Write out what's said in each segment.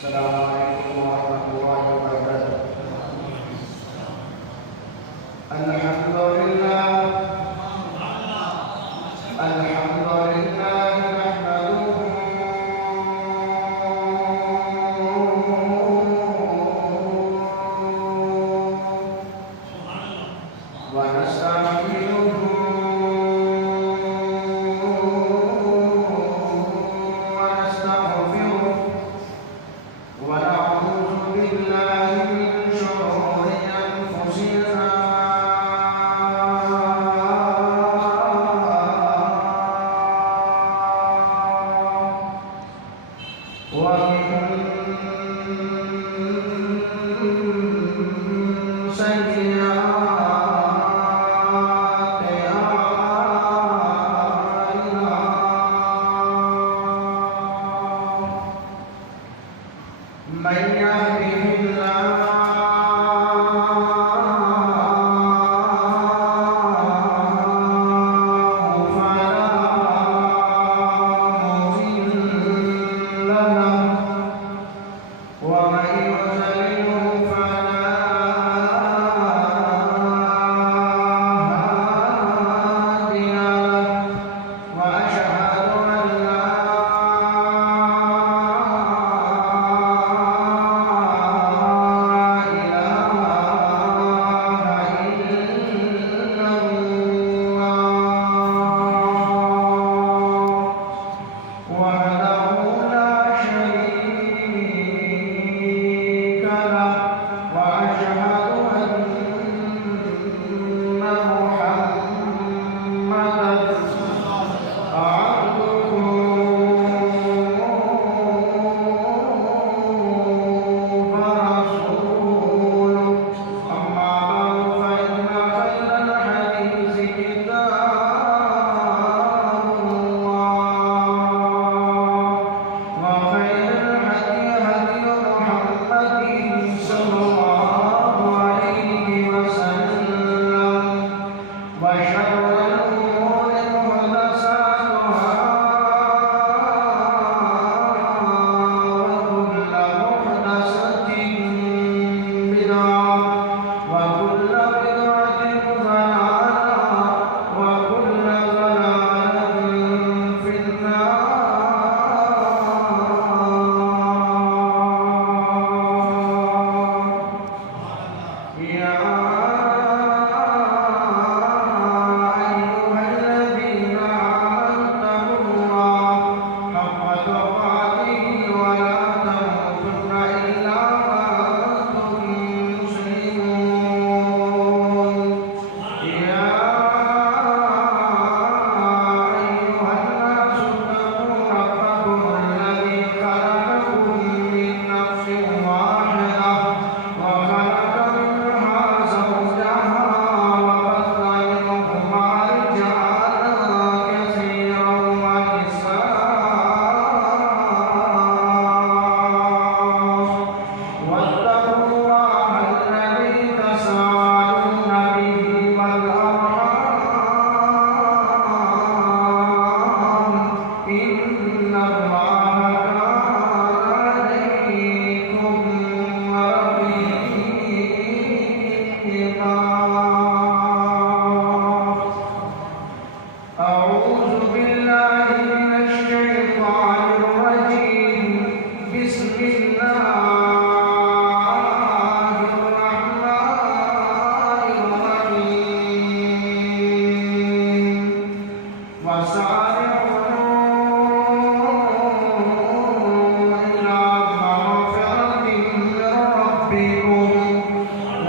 Assalamualaikum warahmatullahi wabarakatuh. Alhamdulillah, alhamdulillah nahmaduhu wa nasta'inuhu wa nastaghfiruh wa na'udzu billahi min shururi anfusina wa min sayyi'ati a'malina. Man yahdihillahu fala mudilla lahu wa man yudlilhu fala hadiya lahu. Wa ashhadu an la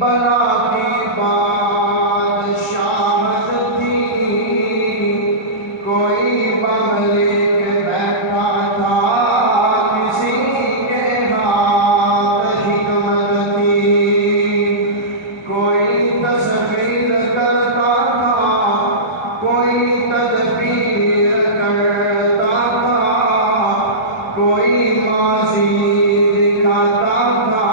बला की बादशाहत थी, कोई बम लेके बैठा था, किसी के हाथ हिकमत थी, कोई तस्वीर करता था, कोई तदबीर करता था, कोई माजी दिखाता था,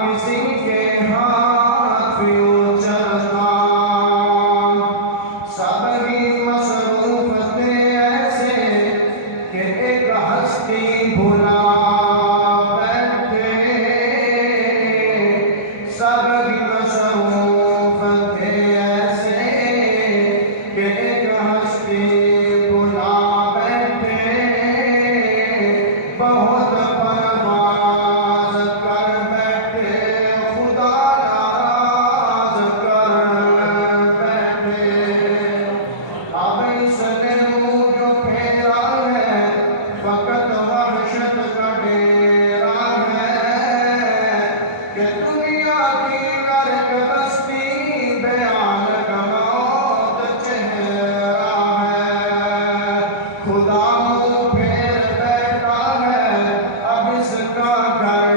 किसी के हाथ फ्यूचर था। सब ही मसरूफ थे ऐसे कि एक हस्ती भुला बैठे, सब ही मसरूफ थे ऐसे कि एक हस्ती भुला बैठे, बहुत परवाज़ कर बैठे, खुदा नाराज़ कर बैठे। अब इसने मुँह जो फेरा है, फ़कत वहशत का डेरा है, कि दुनिया की नरक बस्ती बयान का मौत चेहरा है। खुदा मुँह फेर बैठा है, अब इसका घर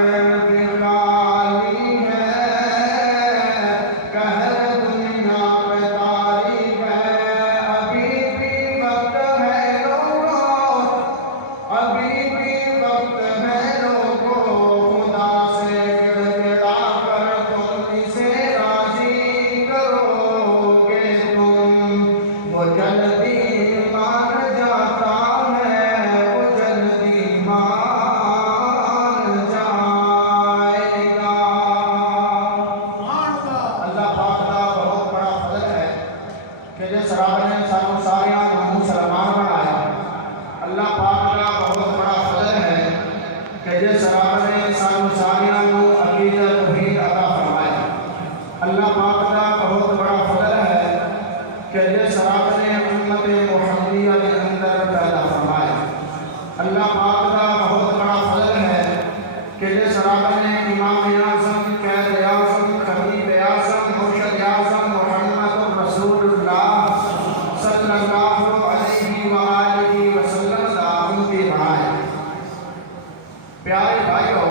भी खाली है, कहर दुनिया पे तारी है। अभी भी वक्त है लोगों, अभी भी वक्त है लोगों, खुदा से गिड़गिड़ा कर तुम इसे राजी करोगे तुम। वो जल्दी मान जाता है, वो जल्दी मान जाएगा। अल्लाह पाक का बहुत बड़ा फजल है कि जिस रब ने सानू सारियां नूं मुसलमान बनाया। अल्लाह पाक का बहुत बड़ा फजल है कि जिस रब ने सानू सारियां नूं अकीदत तौहीद अता फरमाया। अल्लाह पाक का बहुत बड़ा फजल है कि जिस रब ने उम्मत मुहम्मदिया के अंदर पैदा फरमाया। अल्लाह पाक का बहुत बड़ा फजल है कि जिस रब ने इमाम आज़म, कैद आज़म, खतीब आज़म, मुर्शिद आज़म मुहम्मद रसूलुल्लाह सल्लल्लाहु अलैहि वआलिहि वसल्लम का उनकी बनाया। प्यारे भाइयों,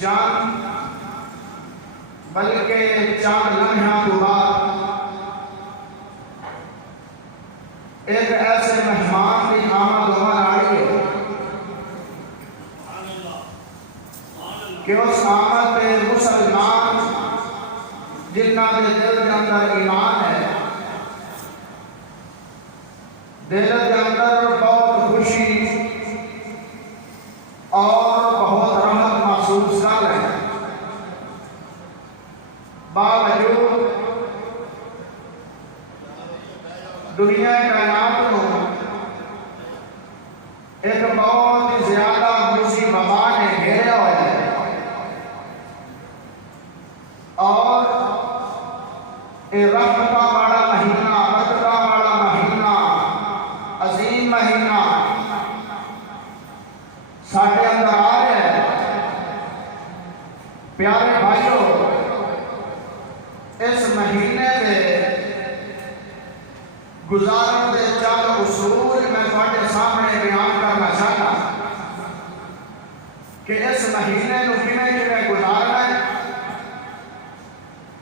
चांद बल्कि चांद लम्हा के बाद एक ऐसे मेहमान की आमद उमर आई है कि उस आमद पे मुसलमान जिन्ना के दिल के अंदर ईमान है, दिल के अंदर बहुत खुशी और बहुत राहत महसूस कर रहे हैं। बावजूद दुनिया कायनात को एक बहुत ही ज्यादा दूसरी वबा ने घेरा हुआ है और ये रहमत वाला महीना, बरकत वाला महीना, अजीम महीना साढ़े अंदर आ रहा है। प्यारे भाइयों, इस महीने के गुजारन के चंद उसूल मैं तुम्हारे सामने बयान करना चाहता कि इस महीने को किवें गुजारना है।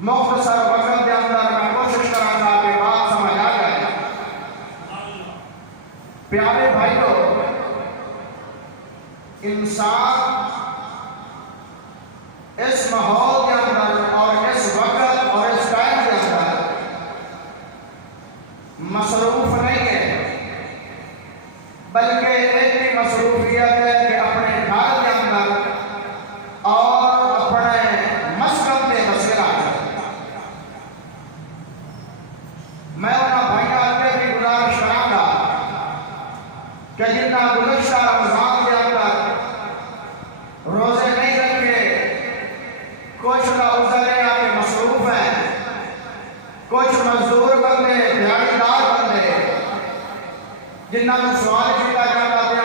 मुख्तसर वक्त के अंदर मैं कोशिश करूंगा कि बात समझ आ जाए। प्यारे भाइयों, इंसान इस माहौल के अंदर और इस वक्त और इस टाइम के अंदर मसरूफ नहीं है, बल्कि एक ही मसरूफियत है कि अपने घर के अंदर और अपने मस्कन में बसेरा है। मैं उन्होंने भाई आगे भी गुजारिश करांगा कि जिन्ना गुज़श्ता रमज़ान के अंदर रोजे नहीं रखे, कुछ का उज़र है कि मसरूफ है, कुछ मजदूर बंदे, दिहाड़ीदार बंदे जिन्होंने सवाल किया जाता है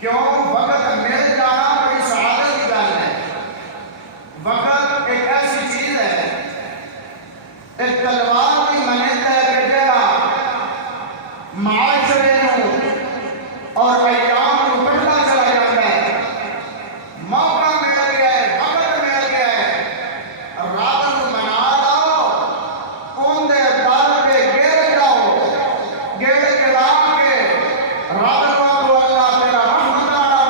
क्यों वक्त मिल जाना बड़ी सआदत की गल है। वक्त एक ऐसी चीज है, एक तलवार की मान्यता है कि जरा माशरे और अयाम को बढ़ता चला जाता है। मौका मिल गया है, वक्त मिल गया है, रात को मना लो, उनके दर पे गिर जाओ, गिर के ला के रात को अल्लाह तेरा रहमत वाला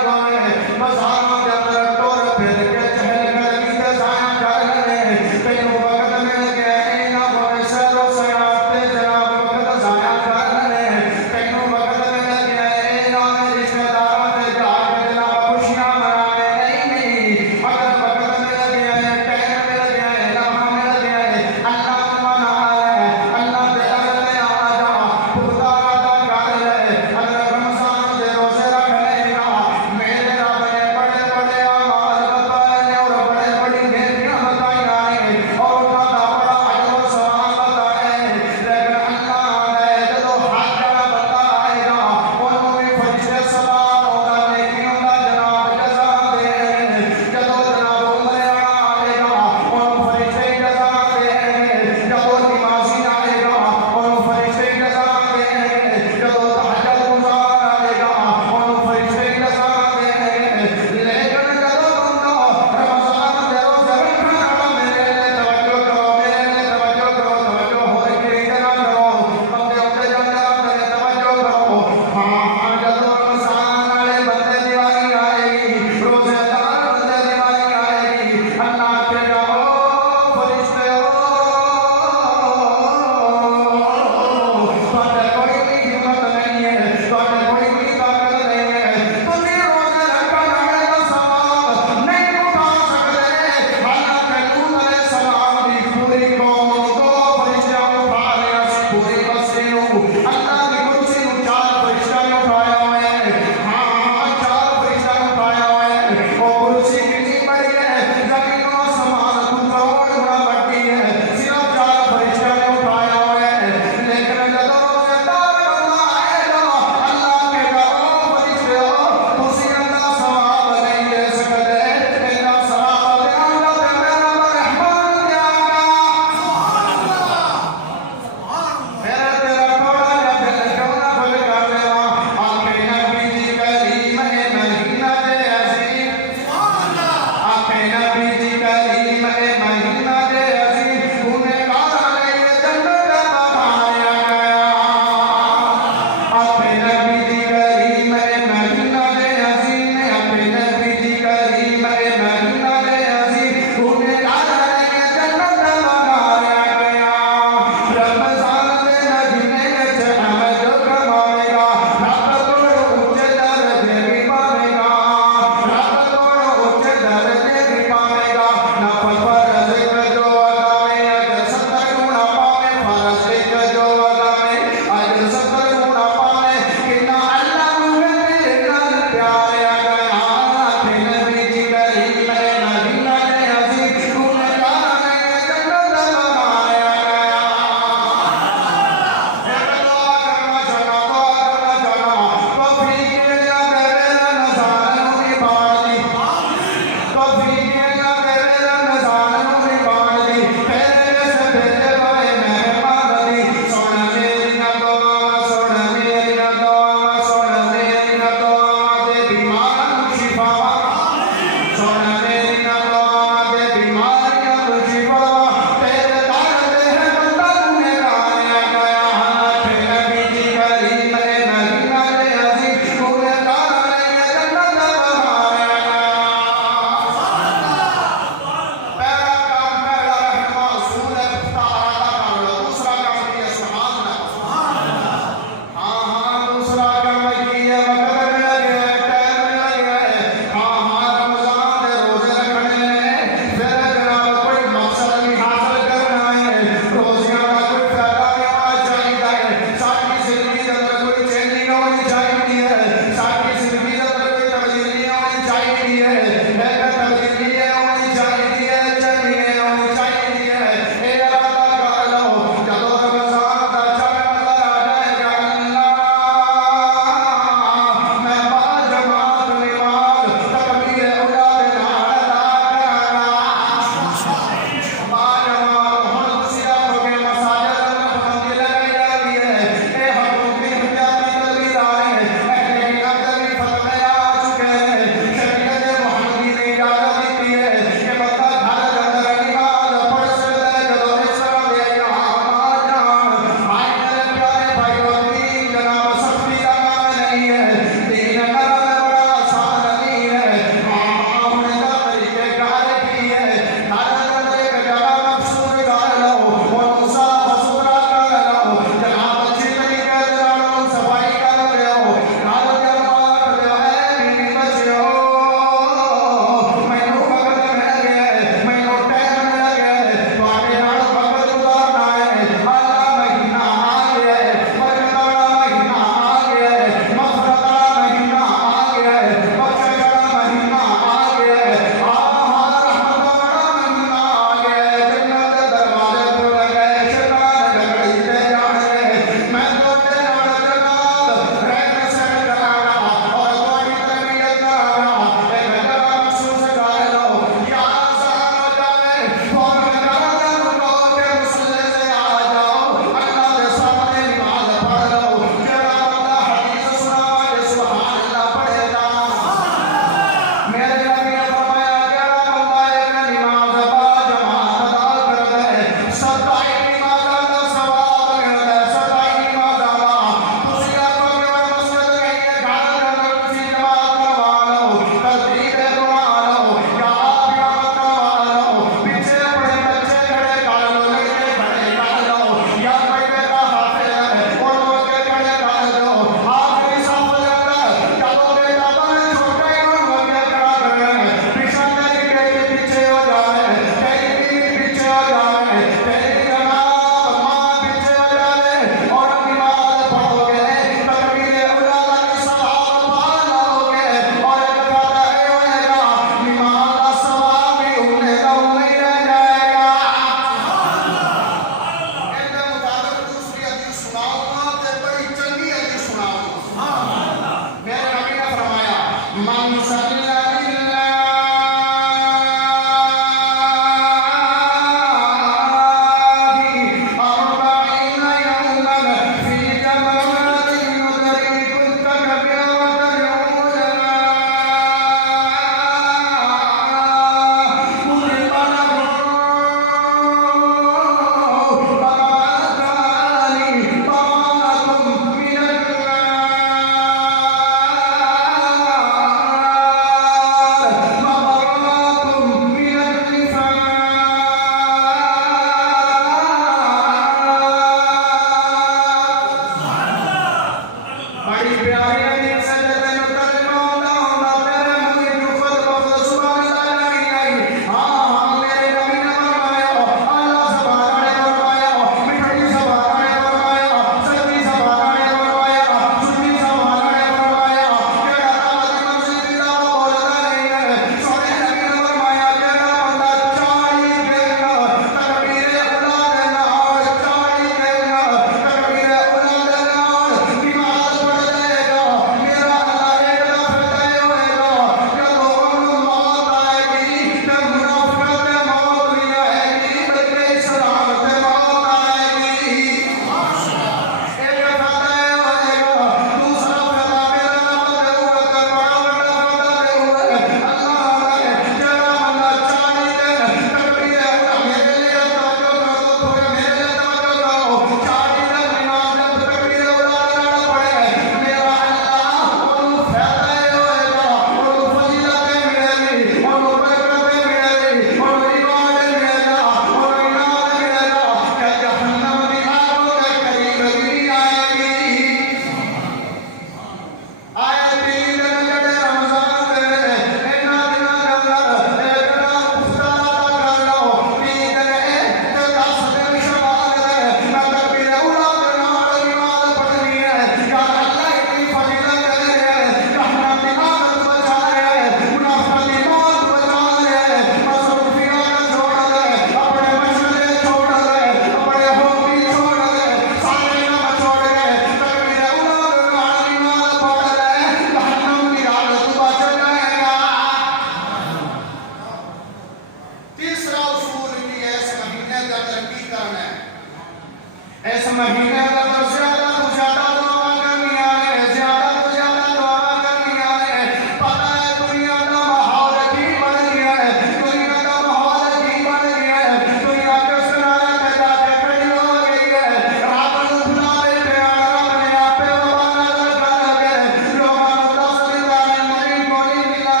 इस महीने का तो ज्यादा दुआ करनिया है, ज्यादा तो ज्यादा दुआ करनिया है। पता है दुनिया का माहौल की बन गया है, दुनिया का माहौल की बन गया है, दुनिया के किनारे पे जाके खड़ी हो गई है। रब नूं भुला बैठे हैं, रब ने आपे वबाना लगा लगे लोगों नूं दस दिंदा है मेरी कोई मिला,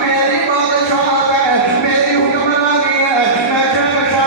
मेरी बादशाह है, मेरी हुक्मरानी है, मैं शहंशाह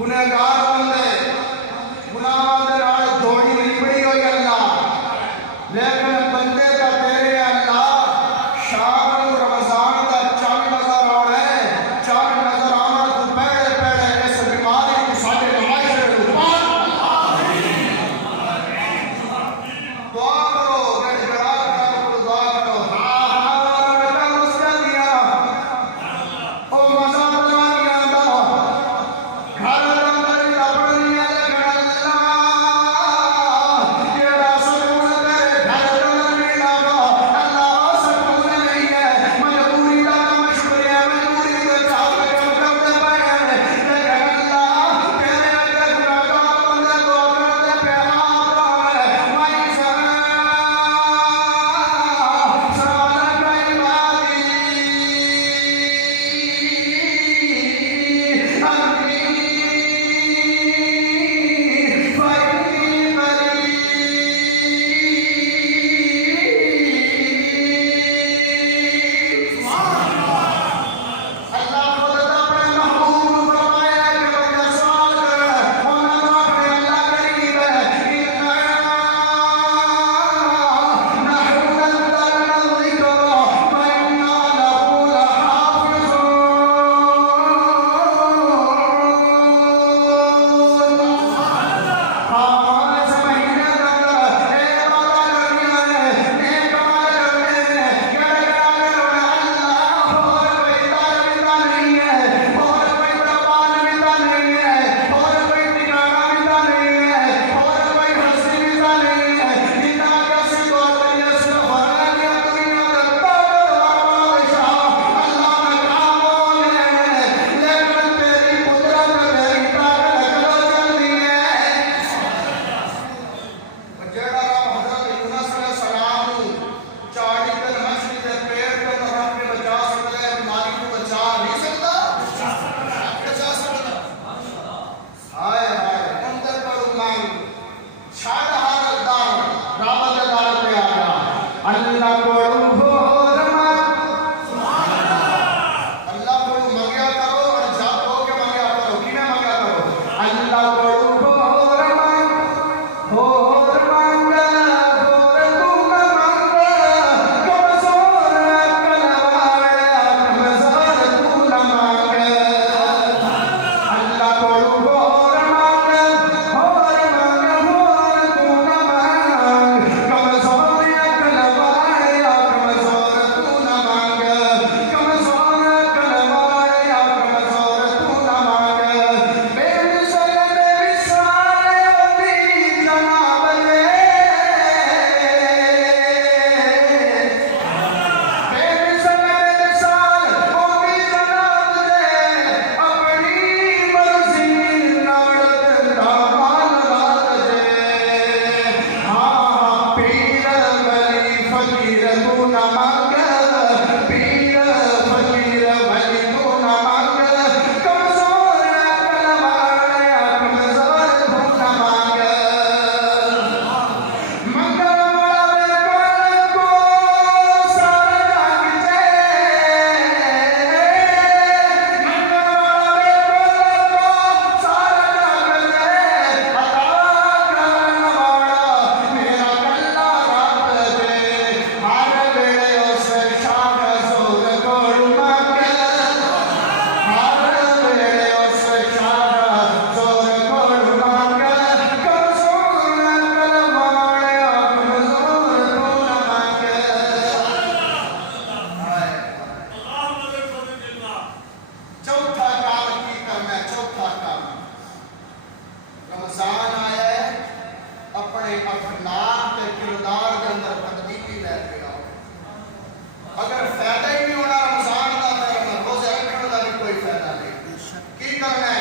गुनहगार बंदे गुनाहां दे नाल धोनी लिबड़ी होई अल्लाह, लेकिन बंदे दा तेरे अल्लाह शाम नूं रमजान दा चंद नजर आउणा है, चंद नजर आउण तो पहले पहले इस बीमारी को साडे माशरे नूं पार दुआ करो, गड़गड़ा कर दुआ करो। हाँ बेटा मुस्किल दिया ओ मजा बना दिया घर करना है